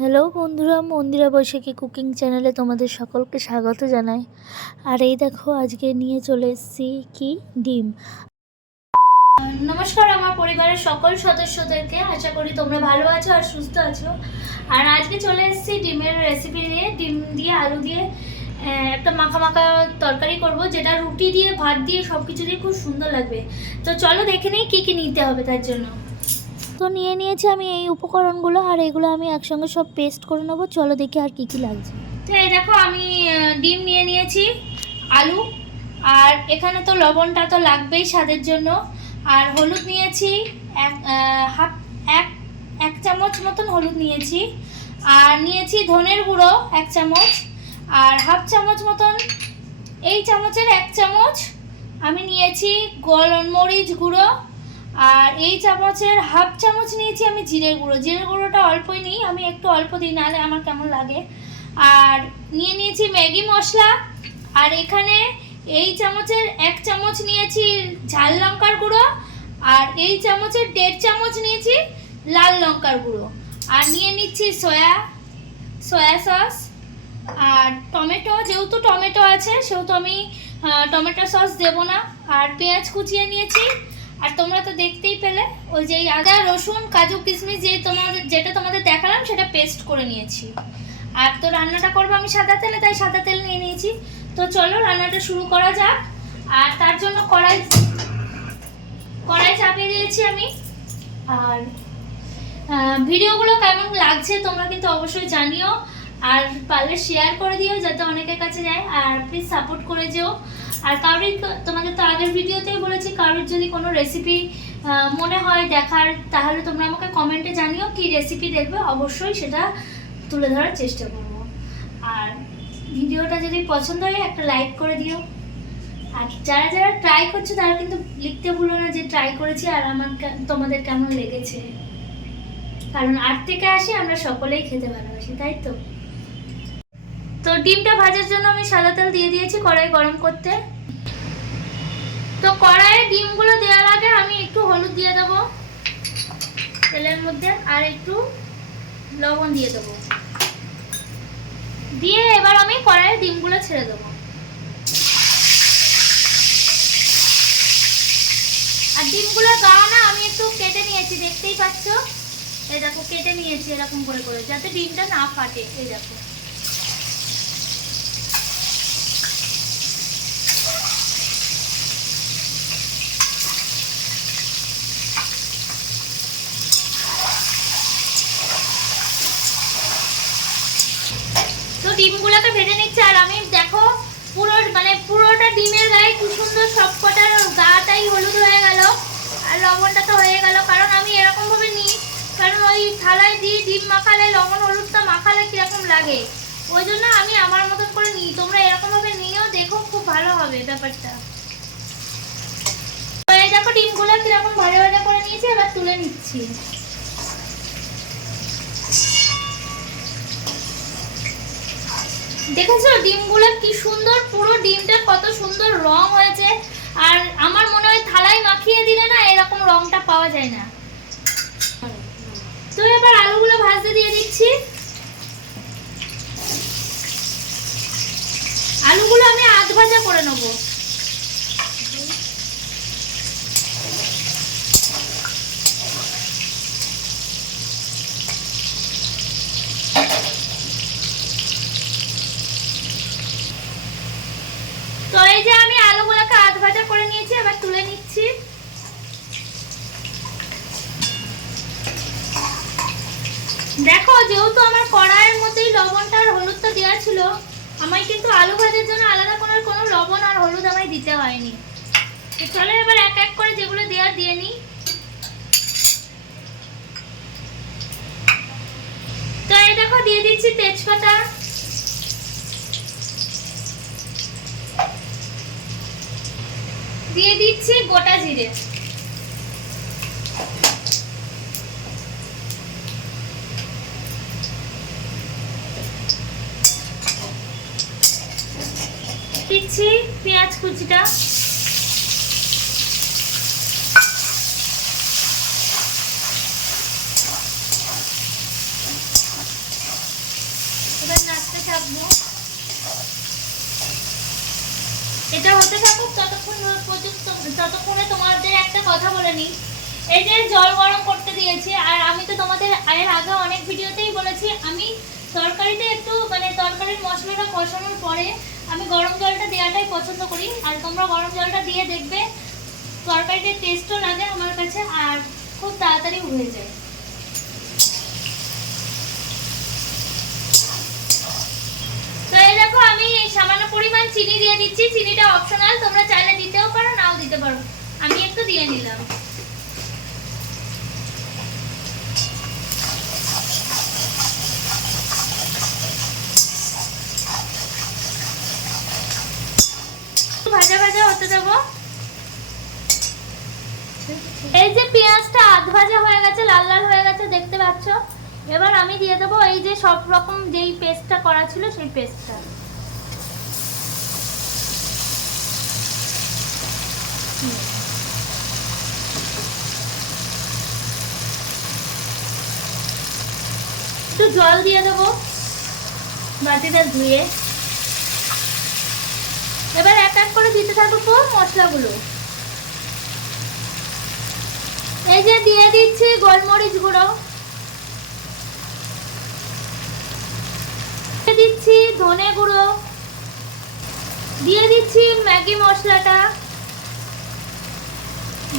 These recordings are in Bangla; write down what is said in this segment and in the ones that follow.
হ্যালো বন্ধুরা, মন্দিরা বৈশাখী কুকিং চ্যানেলে তোমাদের সকলকে স্বাগত জানাই। আর এই দেখো, আজকে নিয়ে চলে এসেছি কি ডিম। নমস্কার আমার পরিবারের সকল সদস্যদেরকে, আশা করি তোমরা ভালো আছো আর সুস্থ আছো। আর আজকে চলে এসেছি ডিমের রেসিপি নিয়ে। ডিম দিয়ে আলু দিয়ে একটা মাখা মাখা তরকারি করব, যেটা রুটি দিয়ে ভাত দিয়ে সব কিছু দিয়ে খুব সুন্দর লাগবে। তো চলো দেখে নিই কী কী নিতে হবে তার জন্য। তো নিয়ে নিয়েছি আমি এই উপকরণগুলো, আর এগুলো আমি একসঙ্গে সব পেস্ট করে নেবো। চলো দেখি আর কি কি লাগছে। তো এই দেখো, আমি ডিম নিয়ে নিয়েছি, আলু, আর এখানে তো লবণটা তো লাগবেই স্বাদের জন্য। আর হলুদ নিয়েছি এক চামচ মতন হলুদ নিয়েছি। আর নিয়েছি ধনের গুঁড়ো 1 চামচ, আর হাফ চামচ মতন, এই চামচের 1 চামচ আমি নিয়েছি গোলমরিচ গুঁড়ো। আর এই চামচের হাফ চামচ নিয়েছি আমি জিরের গুঁড়ো। জিরের গুঁড়োটা অল্পই নিই, আমি একটু অল্প দিই, নাহলে আমার কেমন লাগে। আর নিয়ে নিয়েছি ম্যাগি মশলা। আর এখানে এই চামচের 1 চামচ নিয়েছি ঝাল লঙ্কার গুঁড়ো। আর এই চামচের 1.5 চামচ নিয়েছি লাল লঙ্কার গুঁড়ো। আর নিয়ে নিচ্ছি সয়া সস। আর টমেটো, যেহেতু টমেটো আছে সেহেতু আমি টমেটো সস দেবো না। আর পেঁয়াজ কুচিয়ে নিয়েছি। আর তোমরা তো দেখতেই পেলে, ওই যে আদা রসুন কাজু কিশমিশ যেটা তোমাদের দেখালাম সেটা পেস্ট করে নিয়েছি। আর তো রান্নাটা করবো আমি সাদা তেলে, তাই সাদা তেল নিয়ে নিয়েছি। তো চলো রান্নাটা শুরু করা যাক। আর তার জন্য কড়াই চাপিয়ে দিয়েছি আমি। আর ভিডিওগুলো কেমন লাগছে তোমরা কিন্তু অবশ্যই জানিও, আর পারলে শেয়ার করে দিও যাতে অনেকের কাছে যায়। আর প্লিজ সাপোর্ট করে যেও। আর কারোর, তোমাদের তো আগের ভিডিওতেই বলেছি, কারোর যদি কোনো রেসিপি মনে হয় দেখার, তাহলে তোমরা আমাকে কমেন্টে জানিও কি রেসিপি দেখবে, অবশ্যই সেটা তুলে ধরার চেষ্টা করব। আর ভিডিওটা যদি পছন্দ হয় একটা লাইক করে দিও। আর যারা যারা ট্রাই করছো তারা কিন্তু লিখতে ভুলো না যে ট্রাই করেছি আর তোমাদের কেমন লেগেছে, কারণ আর্ট থেকে আসি, আমরা সকলেই খেতে ভালোবাসি, তাই তো। তো ডিমটা ভাজার জন্য আমি সাদা তেল দিয়ে দিয়েছি কড়াই গরম করতে। তো কড়াইয়ে ডিমগুলো দেওয়ার আগে আমি একটু হলুদ দিয়ে দেবো তেলের মধ্যে, আর একটু লবণ দিয়ে দেবো। দিয়ে এবার আমি কড়াইয়ে ডিমগুলো ছেড়ে দেবো। আর ডিমগুলো গাও না আমি একটু কেটে নিয়েছি, দেখতেই পাচ্ছ। এই দেখো, কেটে নিয়েছি এরকম করে করে, যাতে ডিমটা না ফাটে। এই দেখো, তো ডিমগুলোকে ভেজে নিচ্ছে। আর আমি দেখো পুরোটা ডিমের গায়ে কি সুন্দর সবকটার গাটাই হলুদ হয়ে গেল, আর লবণটা তো হয়ে গেল। কারণ আমি এরকম ভাবে নিই, কারণ ওই থালায় দিয়ে ডিম মাখালে লবণ হলুদটা মাখালে কিরকম লাগে, ওই জন্য আমি আমার মতন করে নিই। তোমরা এরকম ভাবে নিও, দেখো খুব ভালো হবে ব্যাপারটা। তো এই দেখো ডিমগুলো কিরকম ভাজা ভাজা করে নিয়েছি, এবার তুলে নিচ্ছি। দেখেছো ডিমগুলো কি সুন্দর, পুরো ডিমটা কত সুন্দর রং হয়েছে। আর আমার মনে হয় থালায় মাখিয়ে দিলে না এরকম রংটা পাওয়া যায় না। তো এবার আলুগুলো ভাজতে দিয়ে দিচ্ছি। আলুগুলো আমি আধ ভাজা করে নেবো। তো এই যে আমি আলুগুলোকে আধ ভাজা করে নিয়েছি, এবার তুলে নিচ্ছি। দেখো, যেহেতু আমার কড়াইয়ের মধ্যেই লবণটা আর হলুদটা দেওয়া ছিল, আমায় কিন্তু আলু ভাজার জন্য আলাদা করে কোনো লবণ আর হলুদ আমায় দিতে হয়নি। তো চলো এবার এক এক করে যেগুলো দেওয়ার দিয়ে নিই। তো এই দেখো, দিয়ে দিচ্ছি তেজপাতা, দিয়ে দিচ্ছি গোটা জিরে, দিচ্ছি পেঁয়াজ কুচিটা, রাখবো। এটা হতে থাকুক ততক্ষণে তোমাদের একটা কথা বলে নিই। এই যে জল গরম করতে দিয়েছি, আর আমি তো তোমাদের এর আগে অনেক ভিডিওতেই বলেছি আমি তরকারিতে একটু তরকারির মশলাটা কষানোর পরে আমি গরম জলটা দেওয়াটাই পছন্দ করি। আর তোমরা গরম জলটা দিয়ে দেখবে তরকারিতে টেস্টও লাগে আমার কাছে, আর খুব তাড়াতাড়ি হয়ে যায়। তো এই দেখো আমি সামান্য পরিমাণ চিনি দিয়ে দিচ্ছি। চিনিটা অপশনাল, তোমরা চাইলে দিতেও পারো নাও দিতে পারো, আমি একটু দিয়ে নিলাম। ভাজা ভাজা হতে দেবো। এই যে পেঁয়াজটা আধ ভাজা হয়ে গেছে, লাল লাল হয়ে গেছে দেখতে পাচ্ছ। এবার আমি দিয়ে দেবো এই যে সব রকম যেই পেস্টটা করা ছিল সেই পেস্টটা। একটু জল দিয়ে দেবো বাটিটা ধুয়ে। এবার এক এক করে দিতে থাকবো মশলাগুলো। এই যে দিয়ে দিচ্ছি গোলমরিচ গুঁড়ো, দিয়ে দিচ্ছি ধনে গুঁড়ো, দিয়ে দিচ্ছি ম্যাগি মশলাটা,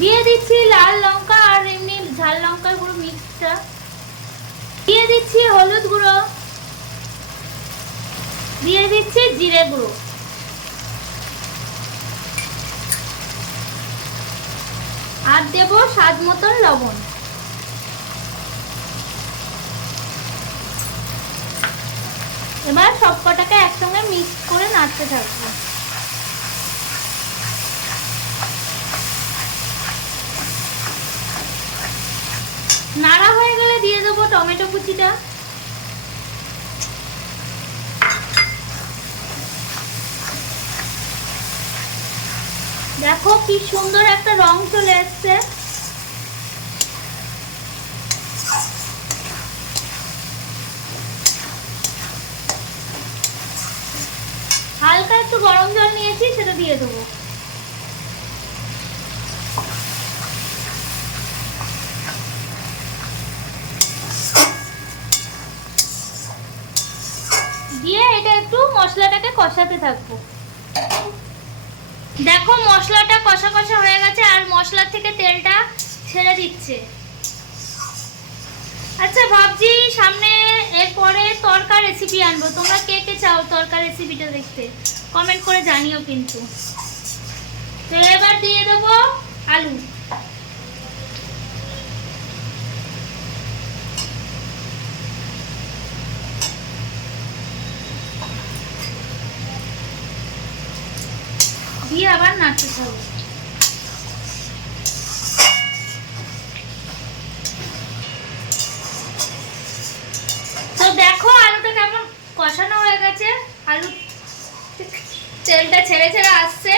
দিয়ে দিচ্ছি লাল লঙ্কা আর এমনি ঝাল লঙ্কার গুঁড়ো মিক্সটা, দিয়ে দিচ্ছি হলুদ গুঁড়ো, দিয়ে দিচ্ছি জিরে গুঁড়ো, আর দেব স্বাদ মতন লবণ। এবার সব কটাকে একসঙ্গে মিক্স করে নাড়তে থাকবো। নাড়া হয়ে গেলে দিয়ে দেবো টমেটো কুচিটা। দেখো কি সুন্দর একটা রং চলে আসছে। হালকা একটু গরম জল নিয়েছি, সেটা দিয়ে দেবো। দিয়ে এটা একটু মশলাটাকে কষাতে থাকবো। দেখো মশলাটা কষা কষা হয়ে গেছে আর মশলা থেকে তেলটা ছেড়ে দিচ্ছে। আচ্ছা ভাবছি সামনে এরপরে তরকা রেসিপি আনবো, তোমরা কে কে চাও তরকা রেসিপিটা দেখতে কমেন্ট করে জানিও কিন্তু। তো এবার দিয়ে দেবো আলু। দিয়ে আবার নাড়তে থাকবো। তো দেখো আলুটা কেমন কষানো হয়ে গেছে, আলু তেলটা ছেড়ে ছেড়ে আসছে।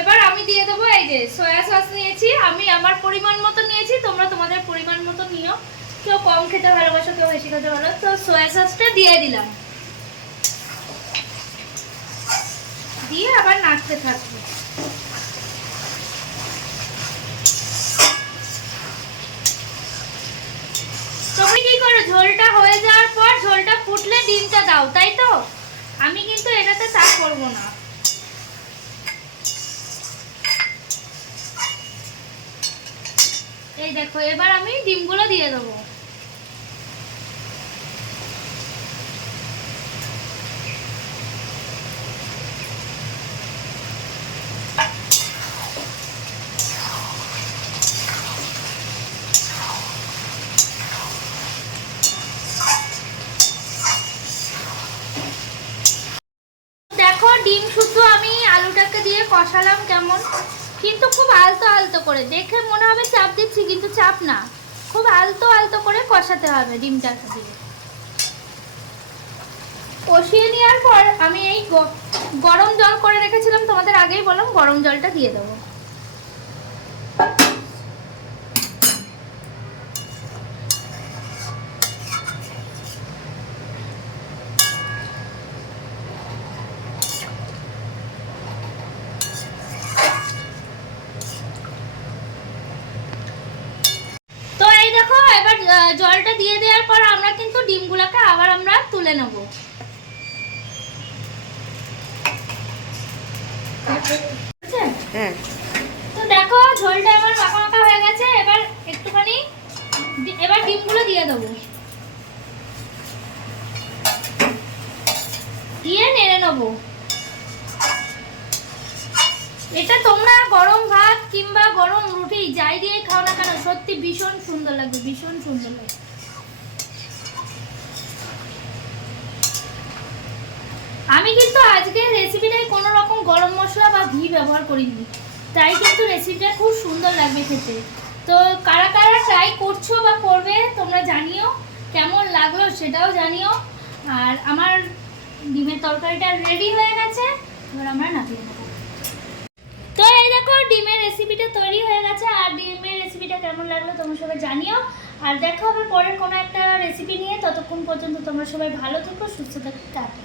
এবার আমি দিয়ে দেবো এই যে সয়া সস নিয়েছি, আমি আমার পরিমাণ মতো নিয়েছি, তোমরা তোমাদের পরিমাণ মতো নিও। কেউ কম খেতে ভালোবাসো, কেউ বেশি খেতে ভালো। তো সয়া সসটা দিয়ে দিলাম, দিয়ে আবার নাড়তে থাকবো। তুমি কি করো, ঝোলটা হয়ে যাওয়ার পর ঝোলটা ফুটলে ডিমটা দাও, তাই তো? আমি কিন্তু এটাতে তা করবো না। এই দেখো এবার আমি ডিমগুলো দিয়ে দেবো। দেখো ডিম শুদ্ধ আমি আলুটাকে দিয়ে কষালাম কেমন, কিন্তু খুব আলতো আলতো করে। দেখে মনে হবে চাপ দিচ্ছি, কিন্তু চাপ না, খুব আলতো আলতো করে কষাতে হবে ডিমটাকে দিয়ে। কষিয়ে নেওয়ার পর আমি এই গরম জল করে রেখেছিলাম, তোমাদের আগেই বললাম, গরম জলটা দিয়ে দেবো। জলটা দিয়ে দেওয়ার পর আমরা কিন্তু ডিমগুলোকে আবার আমরা তুলে নেব। হ্যাঁ, তো দেখো ঝোলটা আমার মাখা মাখা হয়ে গেছে। এবার একটুখানি এবার ডিমগুলো দিয়ে দেবো, দিয়ে নেড়ে নেবো। এটা তোমরা গরম ভাত কিংবা গরম রুটি যাই দিয়ে খাও না কেন সত্যি ভীষণ সুন্দর লাগবে, ভীষণ সুন্দর লাগবে। আমি কিন্তু আজকে রেসিপিটায় কোনো রকম গরম মশলা বা ঘি ব্যবহার করিনি, তাই কিন্তু রেসিপিটা খুব সুন্দর লাগবে খেতে। তো কারা কারা ট্রাই করছো বা করবে তোমরা জানিও, কেমন লাগলো সেটাও জানিও। আর আমার ডিমের তরকারিটা রেডি হয়ে গেছে, এবার আমরা নামিয়ে নেবো। তো এই দেখো ডিমের রেসিপিটা তৈরি হয়ে গেছে। আর ডিমের রেসিপিটা কেমন লাগলো তোমরা সবাই জানিও। আর দেখা হবে পরের কোনো একটা রেসিপি নিয়ে। ততক্ষণ পর্যন্ত তোমরা সবাই ভালো থেকো, সুস্থ থাকো, টাটা।